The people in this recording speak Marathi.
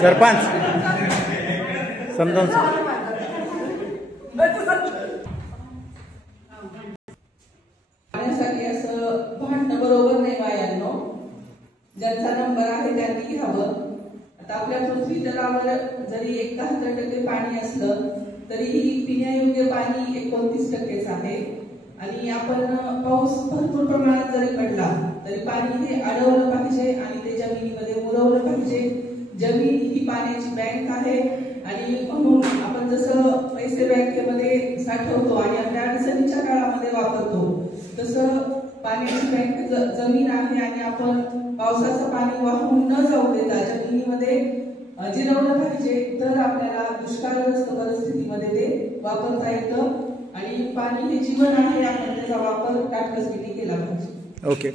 सरपंच समजावून पाण्यासाठी असं भांडणं बरोबर नाही बायांनो. ज्यांचा नंबर आहे त्यांनी घ्यावं. आता आपल्या पृथ्वी तलावर जरी 71% पाणी असलं तरीही पिण्यायोग्य पाणी 29%च आहे. आणि आपण पाऊस भरपूर प्रमाणात जरी पडला तरी पाणी हे अडवलं पाहिजे आणि ते जमिनीमध्ये मुरवलं पाहिजे. जमीन ही पाण्याची बँक आहे आणि म्हणून आपण जसं पैसे बँकेमध्ये साठवतो आणि आपल्या अडचणीच्या काळामध्ये वापरतो तसं पाण्याची बँक जमीन आहे आणि आपण पावसाचं पाणी वाहून न जाऊ देता जमिनीमध्ये जिरवलं पाहिजे. तर आपल्याला दुष्काळग्रस्त परिस्थितीमध्ये ते वापरता येतं आणि पाणी हे जीवन आहे. आपण त्याचा वापर काटकसरीने केला पाहिजे. ओके.